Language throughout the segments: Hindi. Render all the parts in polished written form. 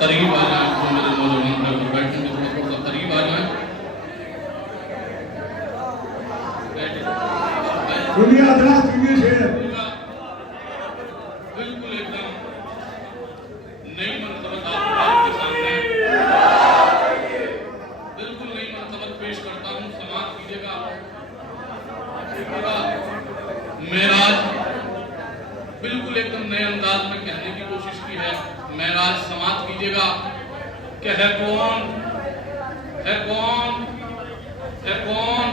करीब आ जाए, तो मेरे नौजवान भाई बैठने में थोड़ा सा करीब आ जाए। सुनिए हजरात, सुनिए शेर। बिल्कुल एकदम नई मनसबत आपके सामने बिल्कुल नई मनसबत पेश करता हूँ। समाप्त कीजिएगा। मेराज बिल्कुल एकदम नए अंदाज में कहने की कोशिश की है। मेराज समाप्त कीजिएगा कि है कौन, है कौन, है कौन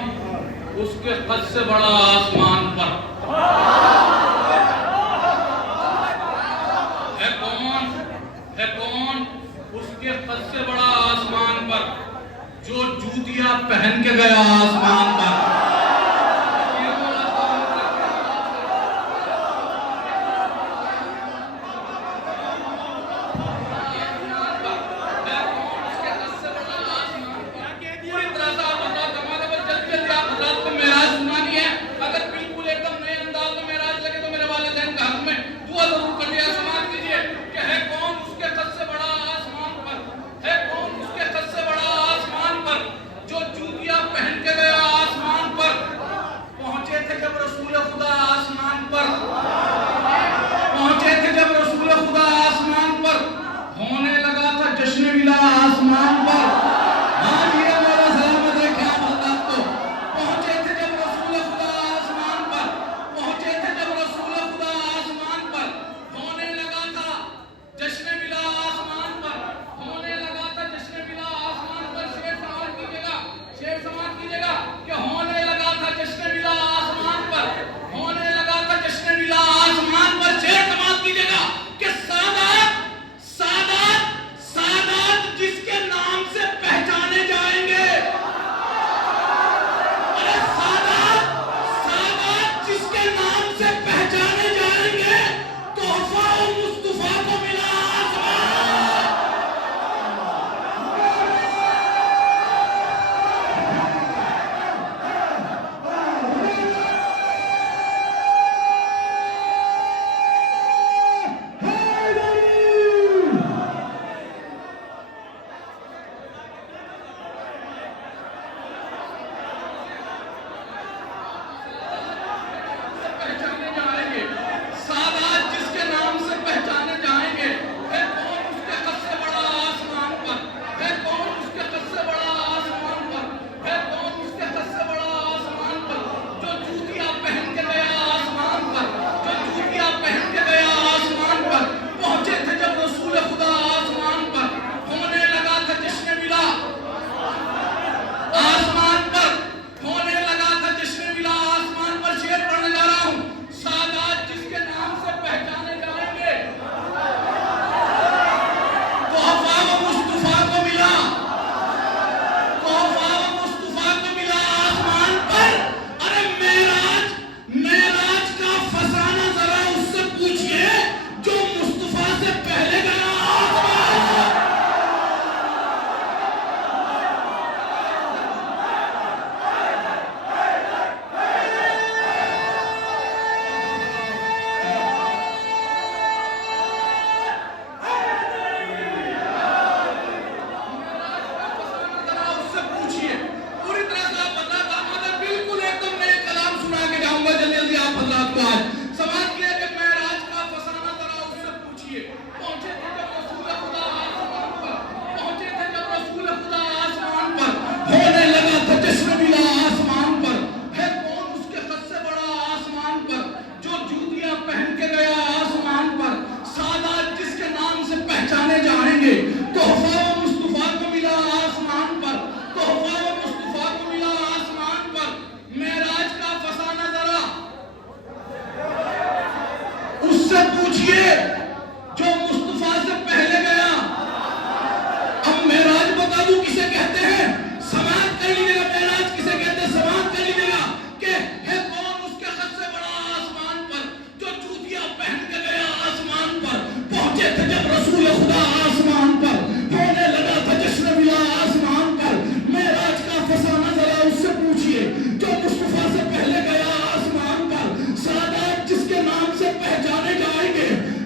उसके कद से बड़ा आसमान पर, है कौन, है कौन उसके कद से बड़ा आसमान पर, जो जूतियां पहन के गया आसमान पर।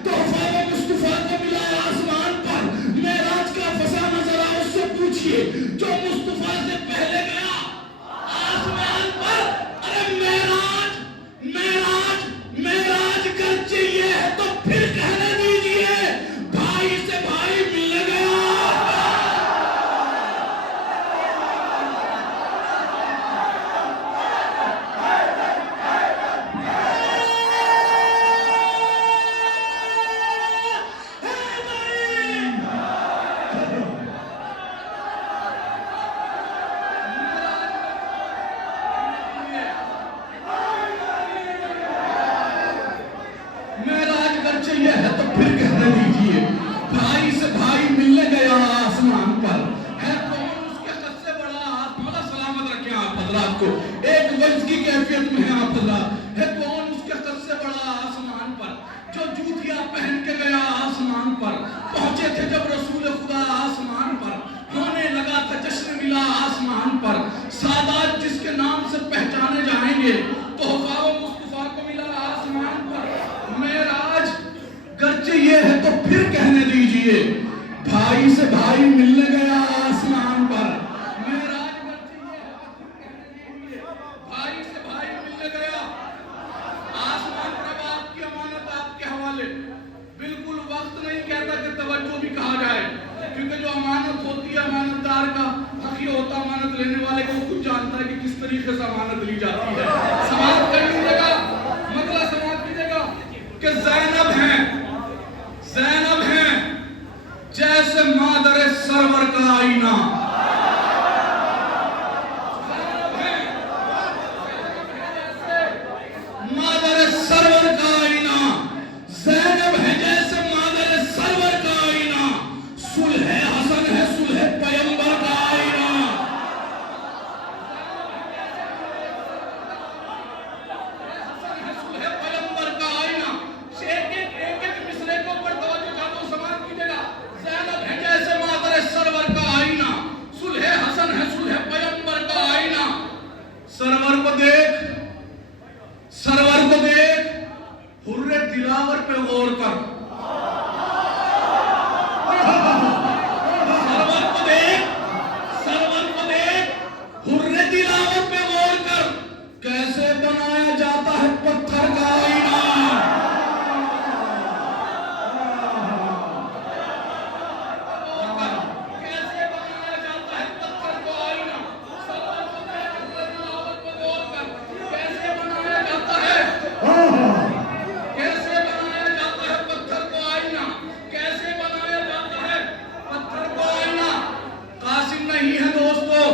तो जो जूतियां पहन के गया आसमान पर, पहुंचे थे जब रसूल खुदा आसमान पर, होने लगा था जश्न मिला आसमान पर, सादात जिसके नाम से पहचाने जाएंगे, तोहफा व मुस्तफा को मिला आसमान पर। मेराज गर्चे ये है तो फिर कहने दीजिए, भाई से भाई मिलने गया आसमान पर। मेराज गर्चे ये है तो फिर कहने दीजिए, भाई से भाई मिलने गया आसमान पर। अब आपकी अमानत आपके हवाले। बिल्कुल वक्त नहीं कहता कि तवज्जो भी कहा जाए, क्योंकि जो अमानत होती है अमानतदार का हक ये होता, अमानत लेने वाले को खुद जानता है कि किस तरीके से अमानत ली जाती है। समाप्त कर दीजिएगा, मतलब समाप्त कीजिएगा कि ज़ैनब हैं जैसे मादर सरवर का आईना। मादर सरवर का आईना, ज़ैनब है जैसे मादर सरवर का आईना, सुलह हसन है सुलह पैगंबर का आईना। हसन है सुलह पैगंबर का आईना। एक मिसरे को ऊपर तवज्जो चाहता हूं, समाप्त कीजिएगा। ज़ैनब है जैसे मादर सरवर का आईना, सुलह हसन है सुलह पैगंबर का आईना। सरवर को देख, सरवर को देख, हुर्रे दिलावर पे गौर कर। सरवर को देख, सरवर को देख, हुर्रे दिलावर पे गौर कर, कैसे बनाया जाता है पत्थर का आईना। कैसे बनाया जाता है पत्थर को आईना। सरवर को देख, हुर्रे दिलावर पे गौर कर, कैसे बनाया जाता है, कैसे बनाया जाता है पत्थर को आईना, कैसे बनाया जाता है पत्थर को आईना। कासिम नहीं है दोस्तों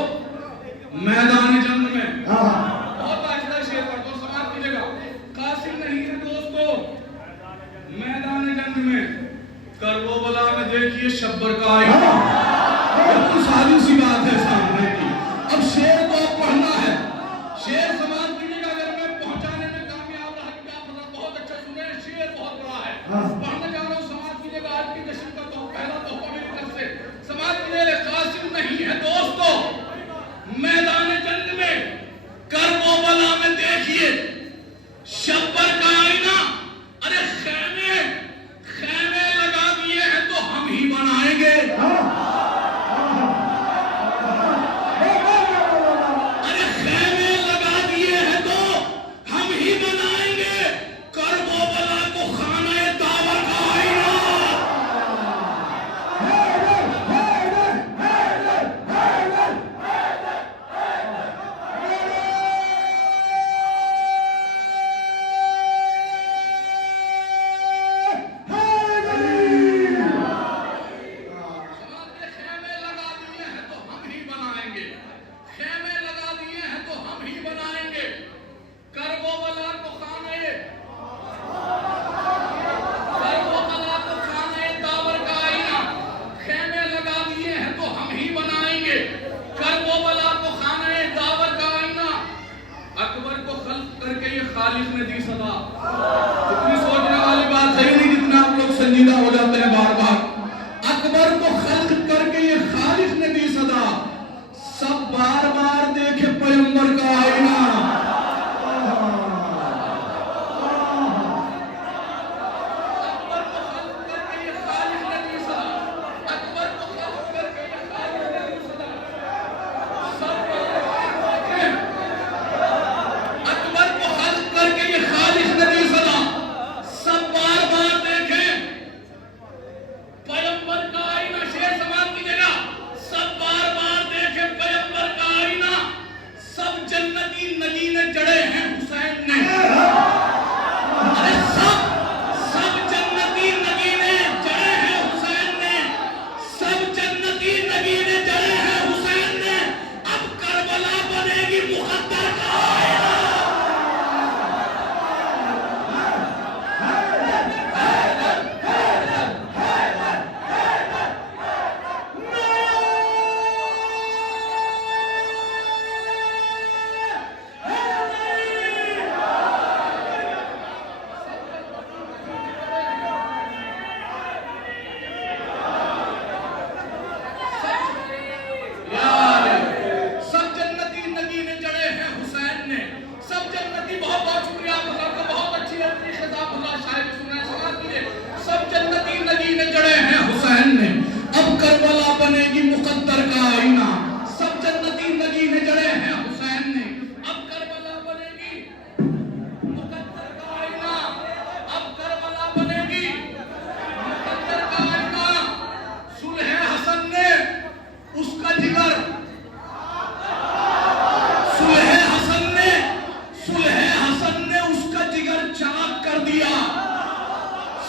मैदान जंग में, बहुत आखिरी शेर पढ़ दो, समाप्त कीजिएगा। कासिम नहीं है दोस्तों मैदान जंग में, करबला में देखिए शब्बर का आईना। बिल्कुल सादी सी बात है सामने की। अब शेर को पढ़ना है, शेर समाप्त कीजिएगा। अगर मैं पहुंचाने में कामयाब रहा कि आप बहुत अच्छा सुने, शेर बहुत बड़ा है, पढ़ने जा रहा हूं, समाप्त कीजिएगा। आज की जश्न का तो पहला तोहफा मेरी तरफ से, समाप्त कीजिएगा। कासिम नहीं है दोस्तों मैदान जंग में, करबला में देखिए शब्बर का आईना। अरे खैमे खैमे लगा दिए हैं तो हम ही बनाएंगे। अरे खैमे लगा दिए हैं तो हम ही बनाएंगे। करबला को खाना दावर का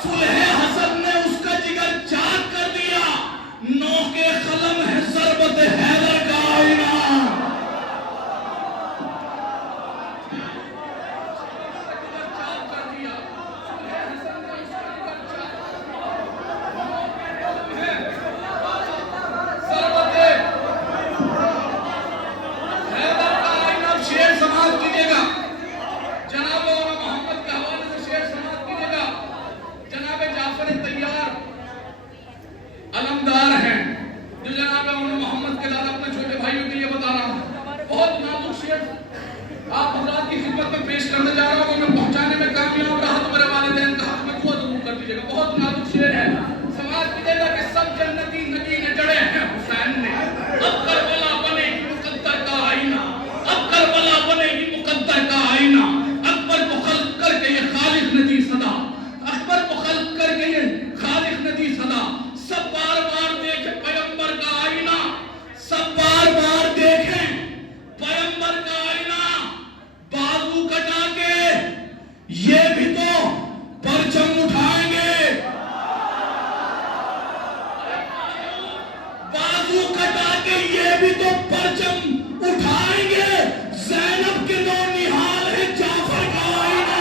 सुलह हसन ने उसका जिगर चाक कर दिया। नौ के कलम है ज़रबत हैदर का आईना। अलमदार हैं जो जनाब मोहम्मद के दादा अपने छोटे भाइयों के लिए बता रहा हूँ। बहुत नाजुक शेर आप हजरात की खिदमत में पेश करने जा रहा हूँ। मैं पहुंचाने में कामयाब रहा तो मेरे वालिदैन का हक में दुआ जरूर कर दीजिएगा। बहुत नाजुक शेर है। समाज कीजिएगा कि सब जन्नती नबी ने जड़े हैं हुसैन ने। अब करबला बनेगी मुकद्दर का आईना। अब करबला बनेगी मुकद्दर का आईना। अकबर को खल्क करके ये खालिक ने दी सदा। अकबर को खल्क करके ये खालिक ने दी सदा। सब बार बार देखें पैगंबर का आईना। सब बार बार देखें पैगंबर का आईना। बाजू कटा के ये भी तो परचम उठाएंगे। बाजू कटा के ये भी तो परचम उठाएंगे। ज़ैनब के नौ निहाल है जाफर का आईना।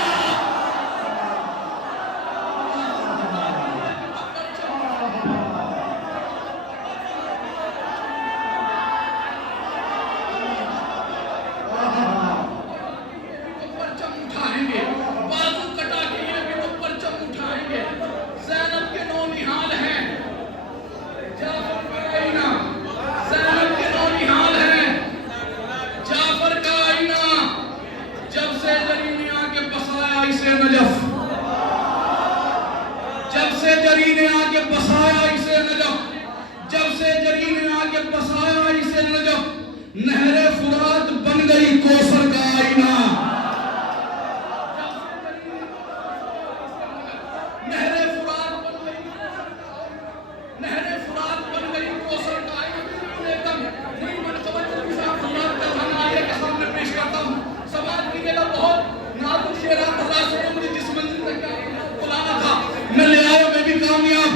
बाजू कटा के ये भी तो परचम उठाएंगे। ज़ैनब के नौ निहाल हैं जाफर का आईना। ज़ैनब के नौ निहाल हैं जाफर का आईना। जब से जरी ने आके बसाया इसे नजफ। जब से जरी ने आके बसाया इसे नजफ। जब से जरी ने आके बसाया इसे नजफ। नहरे फुरात बन गई कौसर का आईना। नहरे फुरात बन गई कौसर का आईना। एकदम नहीं मन तवज्जो के साथ हजरात का खाना आगे के सामने पेश करता हूँ। समाज की जगह बहुत नाजुक शेर हजरात सुनो। मुझे जिस मंजिल तक बुलाना था मैं ले आया। मैं भी कामयाब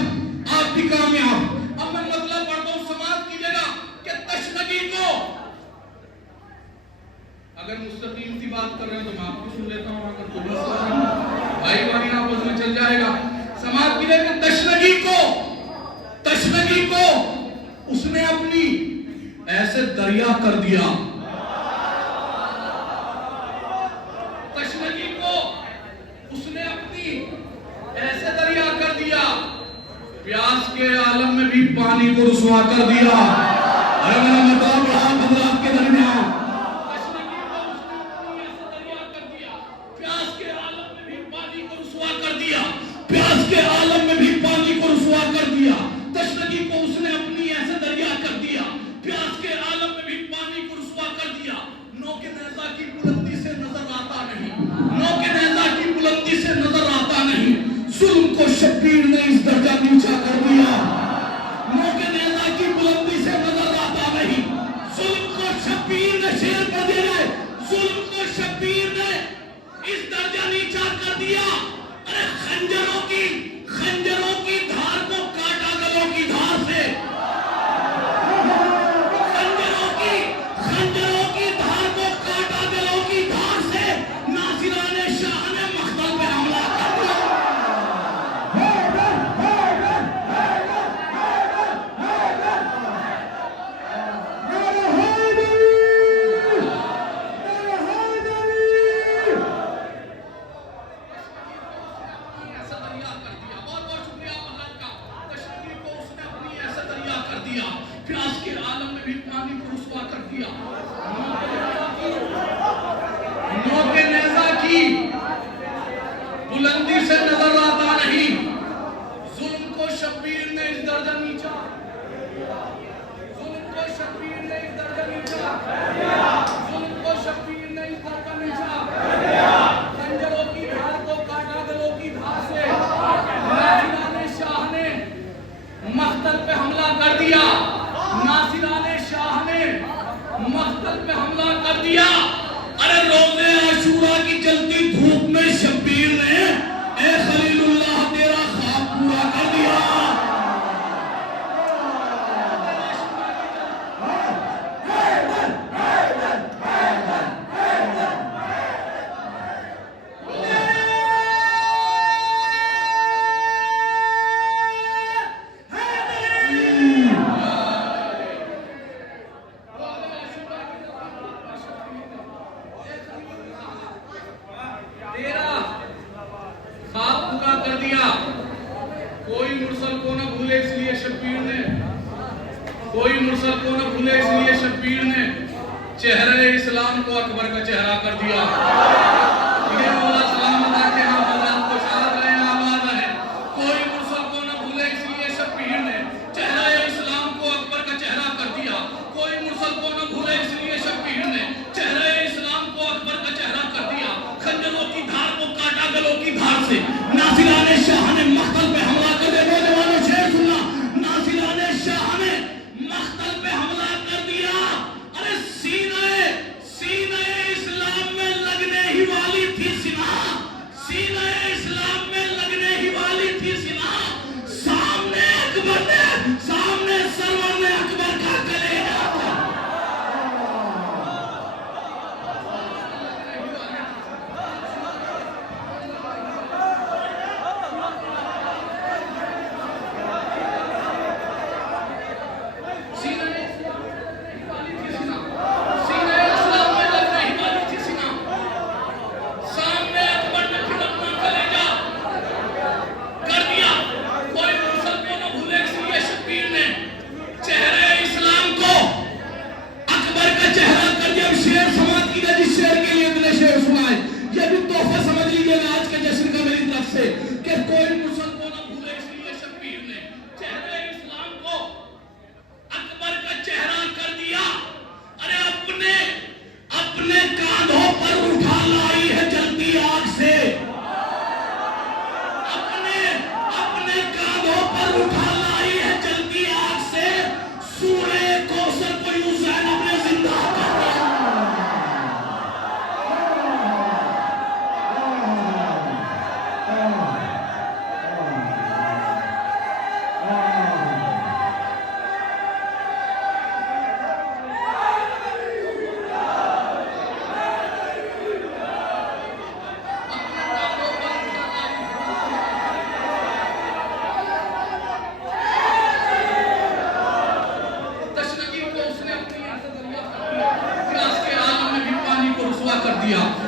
आप भी कामयाब। अब मैं मतलब पढ़ता हूँ समाज की जगह कि तशनगी को अगर मुस्तकीम सी बात कर रहे हो तो मैं आपको सुन लेता हूँ। अगर कोई भाई वाली आपस में चल जाएगा। समाज की जगह तशनगी को उसने अपनी ऐसे दरिया कर दिया। तशनगी को उसने अपनी ऐसे दरिया कर दिया। प्यास के आलम में भी पानी को रुसवा कर दिया। अरे मेरा मतलब हजरात के दरमियान तशनगी को उसने अपनी ऐसे दरिया कर दिया। प्यास के आलम में भी पानी को रुसवा कर दिया। प्यास के आलम में भी पानी को रुसवा कर दिया। तशनगी को उसने अपनी ऐसे दरिया कर दिया। प्यास के आलम में भी पानी को रुसवा कर दिया। नौ के नेज़ा की बुलंदी से नजर आता नहीं। नौ के नेज़ा की बुलंदी से नजर आता नहीं। जुल्म को शब्बीर ने इस दर्जा नीचा कर दिया। नौ के नेज़ा की बुलंदी से नजर आता नहीं। जुल्म को शब्बीर ने शेर कर दिया। जुल्म को शब्बीर ने इस दर्जा नीचा कर दिया। अरे खंजरों की धार को काटा गलों की धार से। खंजरों की धार को काटा गलों की धार से। नासिराने शाह ने मख्तल पे हमला कर दिया। प्यास के आलम में भी पानी को रुसवा कर दिया। नौ के नेज़ा की बुलंदी से नजर आता नहीं। जुल्म को शब्बीर ने इस दर्जा नीचा। जुल्म को शब्बीर ने इस दर्जा नीचा। जुल्म को शब्बीर ने इस दर्जा नीचा। खंजरों की धार को काटा गलों की धार से। नासिराने शाह ने मख्तल पे हमला कर दिया। नासिराने शाह ने मख्तल पे हमला कर दिया। अरे रोज़े आशूरा की जलती धूप में शब्बीर ने कोई मुरसल को न भूले इसलिए शब्बीर ने, कोई मुरसल को न भूले इसलिए शब्बीर ने चेहरे इस्लाम को अकबर का चेहरा कर दिया। ये मौला सलामत रखे हम हज़रत को शाद रहे आबाद रहे। कोई मुरसल को न भूले इसलिए शब्बीर ने चेहरे इस्लाम को अकबर का चेहरा कर दिया। कोई मुरसल को न भूले इसलिए शब्बीर ने चेहरे इस्लाम को अकबर का चेहरा कर दिया। खंजरों की धार को काटा गलों की धार से, नासिराने शाह ने मख्तल पे हमला कर दिया। नौजवानों शेर सुनना, नासिराने शाह ने मख्तल पे हमला कर दिया। अरे सीने इस्लाम में लगने ही वाली थी सिना, सीने इस्लाम में लगने ही वाली थी सिना। सामने अकबर ने, सामने सरवर ने अकबर का कलेजा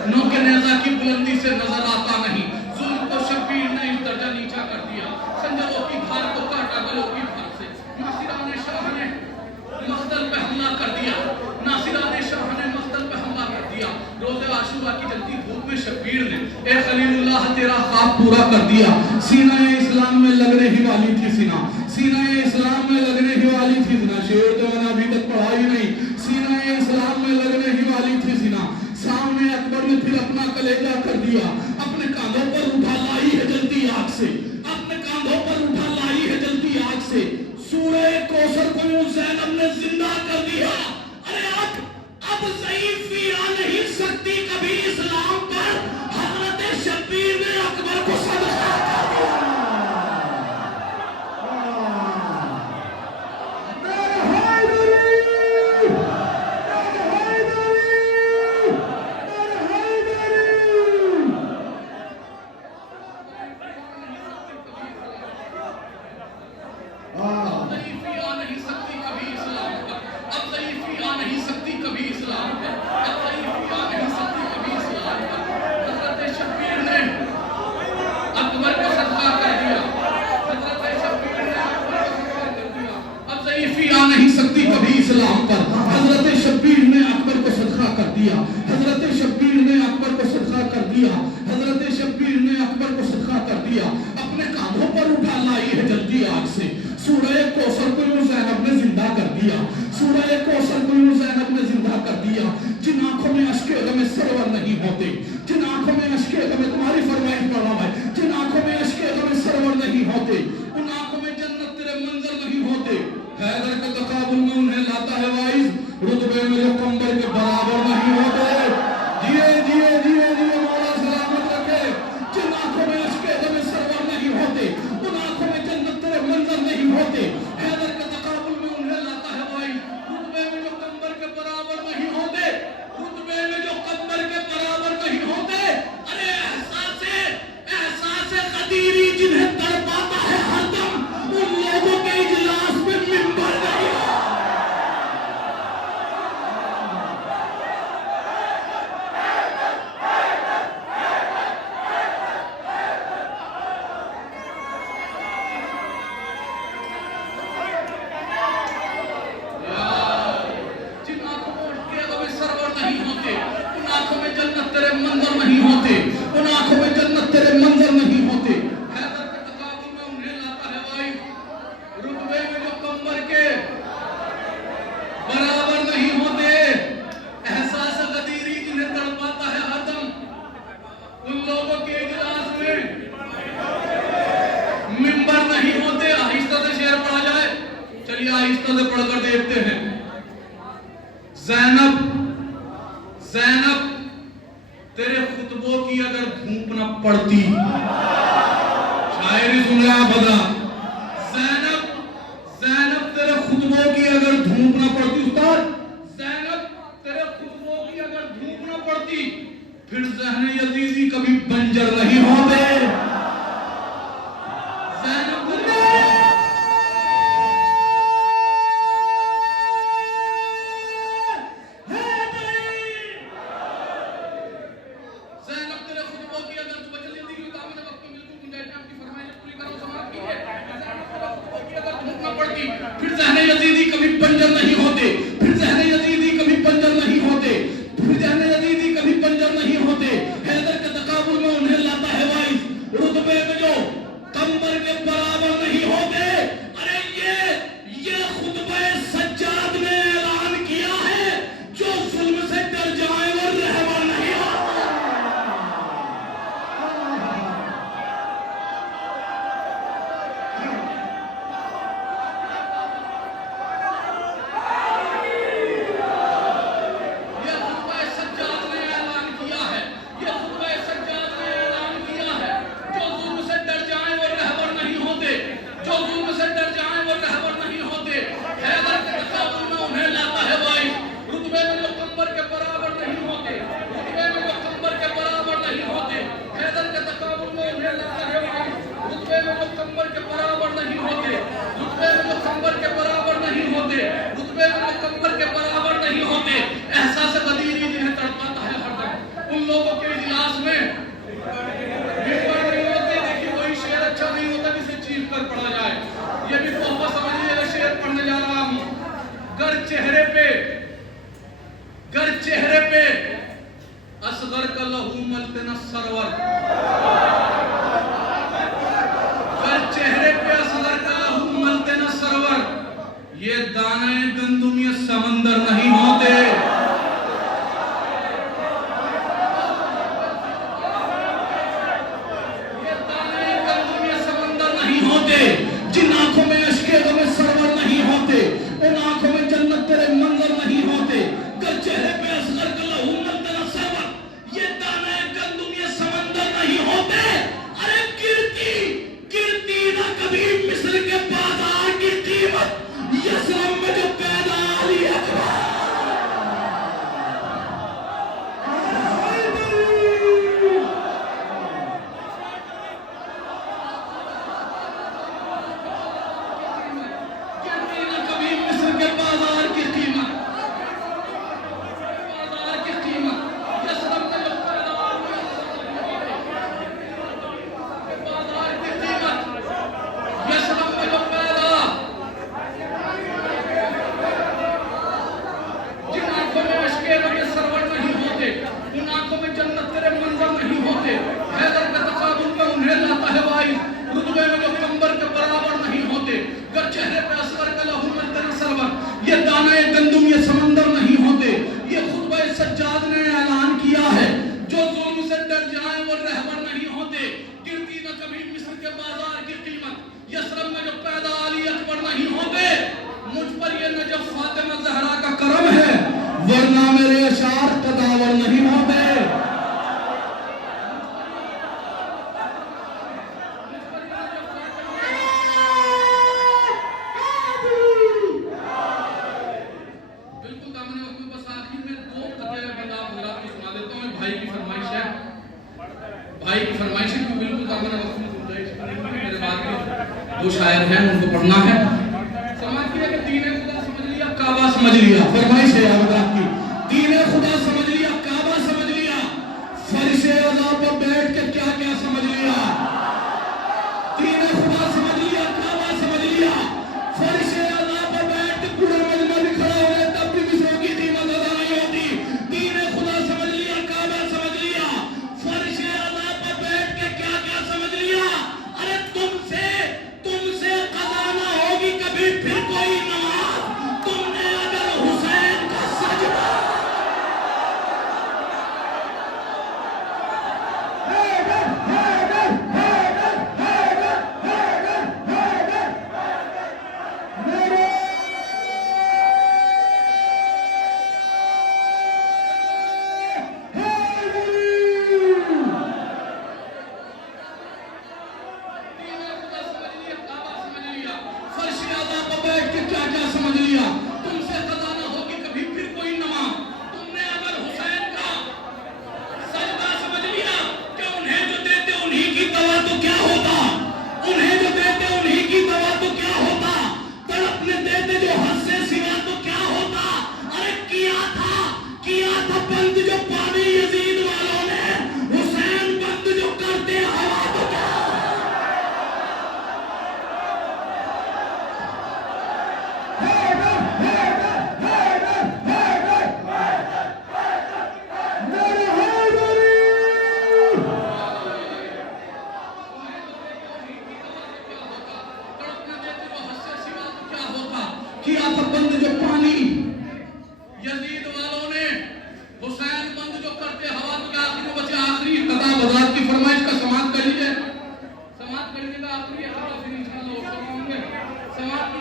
नौके नेज़ा की बुलंदी से नजर आता नहीं। जुल्म को शब्बीर ने इस दर्जा नीचा कर दिया। खंजरों की धार को काटा गलों की धार से, नासिराने शाह ने मख्तल पे हमला कर दिया। नासिराने शाह ने मख्तल पे हमला कर दिया। रोज़े आशूरा की जलती धूप में शब्बीर ने ए खलीलुल्लाह तेरा ख्वाब पूरा कर दिया। सीना इस्लाम में लगने ही वाली थी सिना, सीना इस्लाम में लगने ही वाली थी सिना। शेर तो मैंने अभी तक पढ़ा ही नहीं। सीना इस्लाम में लगने ही वाली थी सिना। सामने अकबर ने फिर अपना कलेजा कर दिया। अपने कांधों पर उठा लाई है जलती आग से, अपने कांधों पर उठा लाई है जलती आग से। सूरह कौसर को ज़ैनब ने जिंदा कर दिया। अरे अब ज़ईफ़ी आ नहीं सकती कभी इस्लाम पर। हज़रत शब्बीर ने अकबर को सदका कर दिया। नहीं सकती कभी इस्लाम पर। हजरत शब्बीर ने अकबर को सदका कर दिया। हजरत शब्बीर ने अकबर को सदका कर दिया। हजरत शब्बीर ने अकबर को सदका कर दिया। अपने कांधों पर उठा लाई है जलती आग से। सूरह कौसर को ज़ैनब ने जिंदा कर दिया। सूरह कौसर को ज़ैनब ने जिंदा कर दिया। जिन आंखों में अश्के गम सरवर नहीं होते, जिन आंखों में अश्के गम, तुम्हारी फरमाइश पढ़ रहा है, जिन आंखों में अश्के गम सरवर नहीं होते, उन आंखों में जन्नत तेरे मंजर नहीं होते। हैदर के तकाबुल में उन्हें लाता है वाइज, रुतबे में जो कंबर के बराबर नहीं होते। जिए जिए जिए जिए मौला सलामत रखे। जिन आंखों में अश्के गम सरवर नहीं होते, उन आंखों में जन्नत तेरे मंजर नहीं होते। हैदर के तकाबुल में उन्हें लाता है वाइज, रुतबे में जो कंबर के बराबर नहीं होते, रुतबे में जो कंबर के बराबर नहीं होते। अरे एहसासे कदीरी जिन्हें तड़पाता है हरदम, उन लोगों के इजलास में मिंबर नहीं। चलिए आहिस्ता से पढ़कर देखते हैं। ज़ैनब, ज़ैनब तेरे खुतबों की अगर धूप न पड़ती, शायरी सुन रहा बता, ज़ैनब, ज़ैनब तेरे खुतबों की अगर धूप न पड़ती, उस्ताद ज़ैनब तेरे खुतबों की अगर धूप न पड़ती, फिर ज़हन यजीदी कभी बंजर नहीं होते। फिर ज़हन यजीदी कभी बंजर नहीं होते, फिर ज़हन यजीदी कभी बंजर नहीं होते, फिर ज़हन यजीदी कभी बंजर नहीं होते। हैदर के तकाबुल में उन्हें लाता है वाइस, रुतबे में जो कंबर के बराबर नहीं होते। अरे ये खुतबे सज्जाद ने ऐलान किया है, जो जुल्म से डर जाए और रहबर नहीं हो। चेहरे पे असगर का लहू मलते न सरवर, चेहरे पे असगर का लहू मलते न सरवर, ये दाने गंदुम ये समंदर नहीं होते। ये दाने गंदुम ये समंदर नहीं होते। जिन आंखों में अश्के गमे सरवर नहीं होते, उन आंखों में जन्नत तेरे मंजर नहीं होते। कर चेहरे पे असगर का लहू मलते न सरवर, ये दाने गंदुम ये समंदर नहीं होते। अरे गिरती ना कभी मिस्र के बाजार की कीमत, यशरम में जो पैदा अली अकबर। गिरती ना कभी मिस्र के बाजार की कीमत, बाजार की कीमत, यशरम में जो पैदा बाजार की कीमत, यशरम में जो पैदा। जिन आंखों में अश्के लगे सरवर नहीं होते, उन आंखों में जन्नत तेरे मंजर नहीं होते। हैदर के तकाबुल में उन्हें लाता है वाइस, रुतबे में जो कंबर के बराबर नहीं होते। कर चेहरे पे असगर का लहू मलते न सरवर, ये दाने गंदुम ये समंदर नहीं होते। ये खुतबा सज्जाद ने ऐलान किया है, जो जुल्म से डर जाए वो रहबर नहीं होते। गिरती न कभी मिस्र के बाजार की कीमत, यशरम में जो पैदा अली अकबर नहीं होते। मुझ पर ये नजफ फातिमा ज़हरा का करम है, वरना मेरे अशार तदावर नहीं होते। बिल्कुल दामन वक्त में बस आखिर में दो कतले बंदा हजरात को सुना देता हूँ। भाई की फरमाइश है, भाई की फरमाइश है कि बिल्कुल दामन वक्त में गुंजाइश करेंगे। मेरे बाद में दो शायर हैं, उनको पढ़ना है। समाज की अगर दीन खुदा समझ लिया, काबा समझ लिया, फरमाइश है आपकी। दीन खुदा समझ लिया, काबा समझ लिया, फरिशे अज़ा पर बैठ के क्या क्या समझ लिया। दीन खुदा समझ लिया, काबा समझ लिया, फरिशे अज़ा पर बैठ के पूरे मजमा भी खड़ा हो गए तब भी मिसरों की कीमत अदा नहीं होती। दीन खुदा समझ लिया, काबा समझ लिया, फरिशे अज़ा पर बैठ के क्या क्या समझ लिया। अरे तुमसे कज़ा ना होगी कभी फिर कोई नमाज, तुमने अगर हुसैन का समझ लिया, तुमसे कदा ना होगी कभी फिर कोई नमा। तुमने अगर हुसैन का सजदा समझ लिया कि उन्हें जो देते उन्हीं की दवा तो क्या होता, उन्हें जो देते उन्हीं की दवा तो क्या होता, तड़पने देते जो हद से सिवा तो क्या होता। अरे किया था बंद जो पानी यजीद वालों ने, हुसैन बंद जो करते हवा तो क्या। किया था बंद जो पानी यजीद वालों ने, हुसैन बंद जो करते हवा तो क्या। आखिर में बचे आखिरी कदा बदलात की फरमाइश का समाप्त कर लीजिए, समाप्त कर लीजिएगा। आखिरी फिर इंशाअल्लाह समाप्त